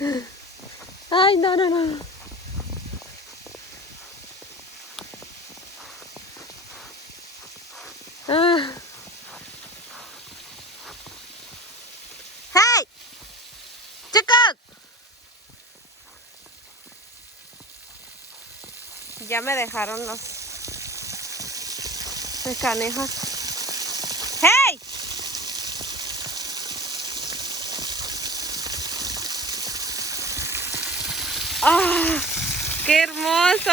Ay, no, no, no. Ah. ¡Hey! ¡Chicos! Ya me dejaron los canijos. ¡Hey! ¡Ah! ¡Qué hermoso!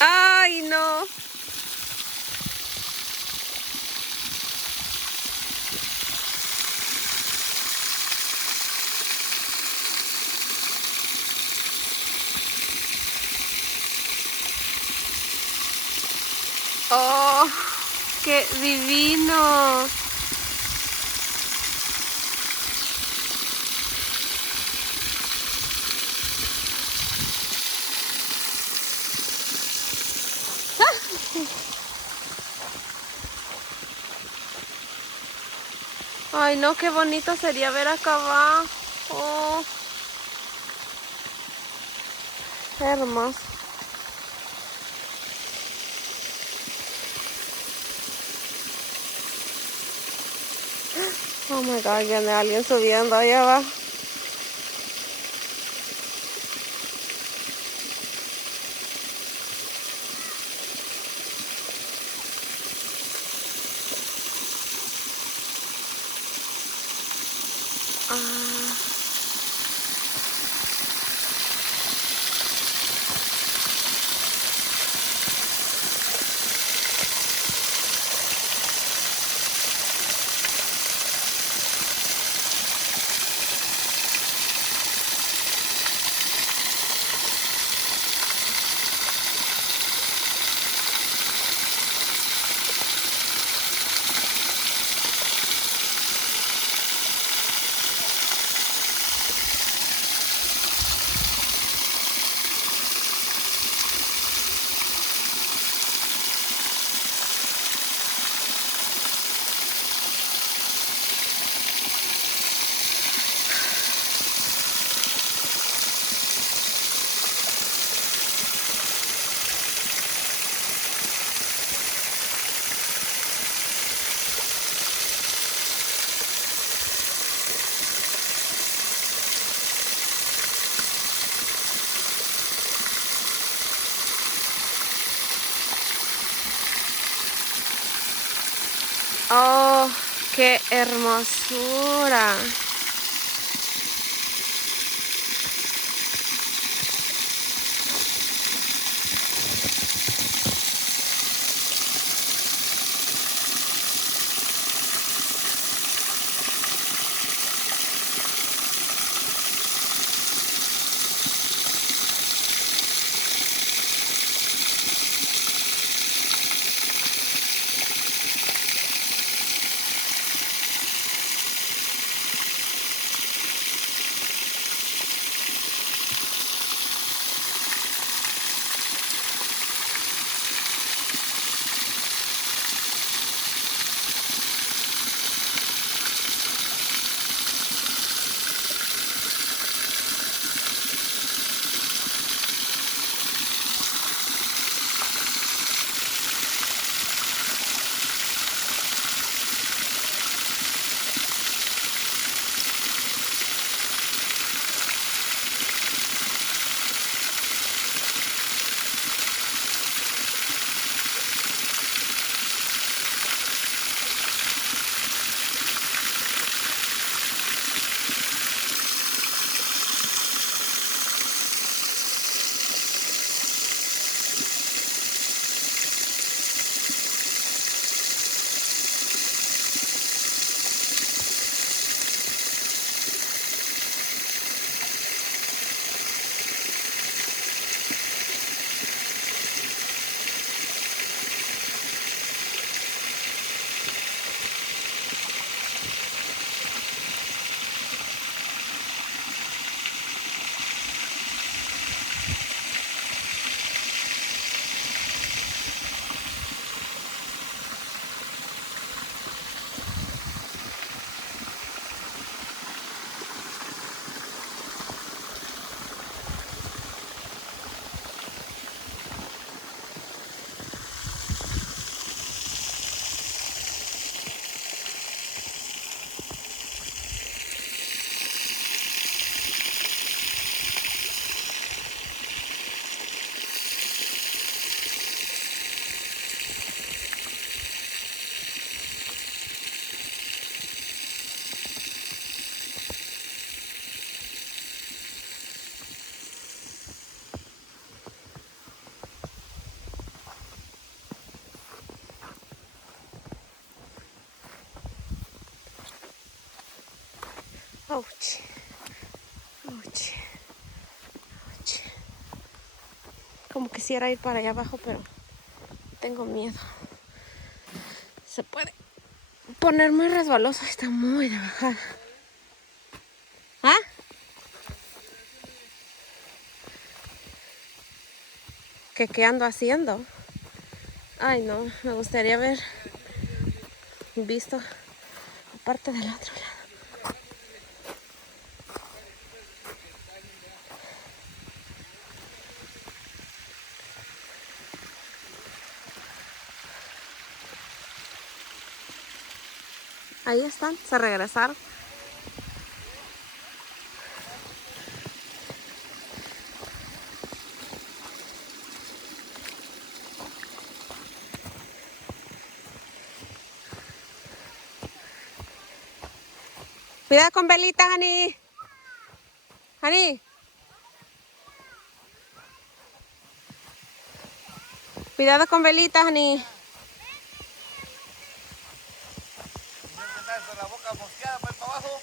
¡Ay, no! ¡Oh! ¡Qué divino! Ay, no, qué bonito sería ver acá abajo. Qué hermoso. Oh my God, viene alguien subiendo allá abajo. Ah. Oh, qué hermosura. Ouch. Ouch. Ouch. Como quisiera ir para allá abajo, pero tengo miedo. Se puede poner muy resbaloso. Está muy de bajada. ¿Ah? ¿Qué ando haciendo? Ay, no. Me gustaría haber visto parte del otro lado. Ahí están, se regresaron. Cuidado con velitas, Ani. Ani. Cuidado con velitas, Ani. Con la boca mosqueada para abajo.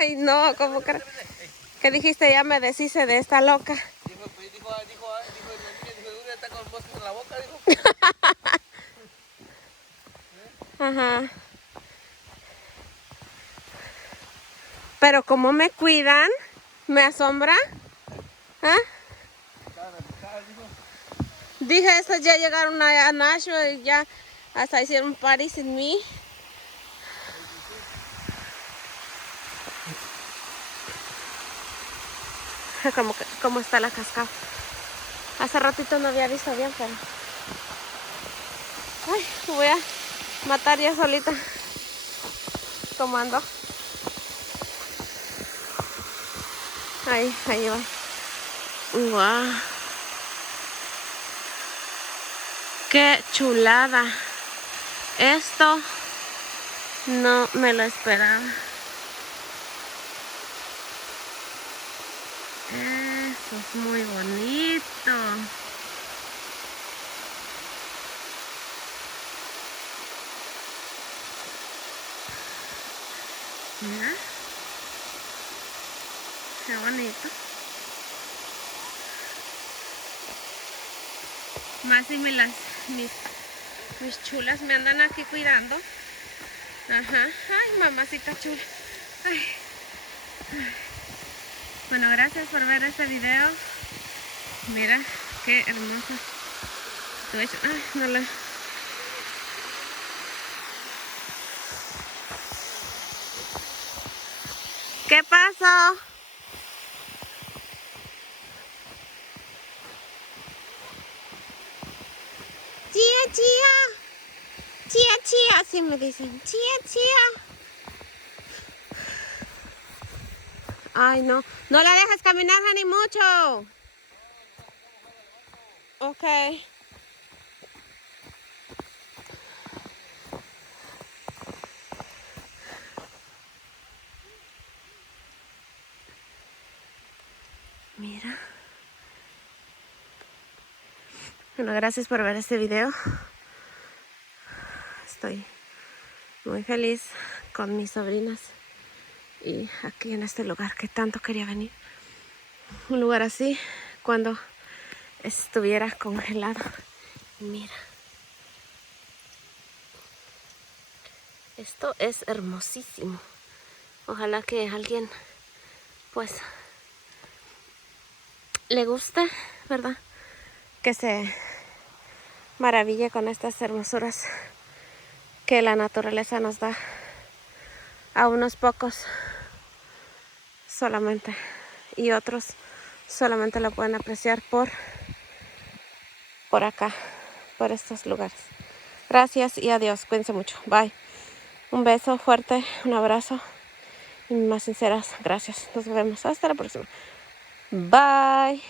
Ay, no, ¿cómo crees? ¿Qué dijiste? Ya me deshice de esta loca. Dijo la niña, dijo, está con moscas en la boca, dijo. Ajá. Pero como me cuidan, me asombra. ¿Ah? Dije, estos ya llegaron a Nashville y ya hasta hicieron party sin mí. Como está la cascada. Hace ratito no había visto bien, pero... Ay, me voy a matar ya solita. Tomando. Ahí va. Guau. Qué chulada. Esto no me lo esperaba. Eso es muy bonito. Mira. Qué bonito. Más y mis chulas me andan aquí cuidando. Ajá. Ay, mamacita chula. Ay. Bueno, gracias por ver este video. Mira, qué hermoso. Ay, no la... ¿Qué pasó? Chía, así me dicen, chía. Ay, no la dejas caminar, Hani, mucho. Ok. Mira. Bueno, gracias por ver este video. Estoy muy feliz con mis sobrinas y aquí en este lugar que tanto quería venir. Un lugar así cuando estuviera congelado. Mira. Esto es hermosísimo. Ojalá que alguien pues le guste, ¿verdad? Que se maraville con estas hermosuras que la naturaleza nos da a unos pocos solamente, y otros solamente lo pueden apreciar por acá, por estos lugares. Gracias y adiós, cuídense mucho, bye. Un beso fuerte, un abrazo y mis más sinceras gracias. Nos vemos hasta la próxima. Bye.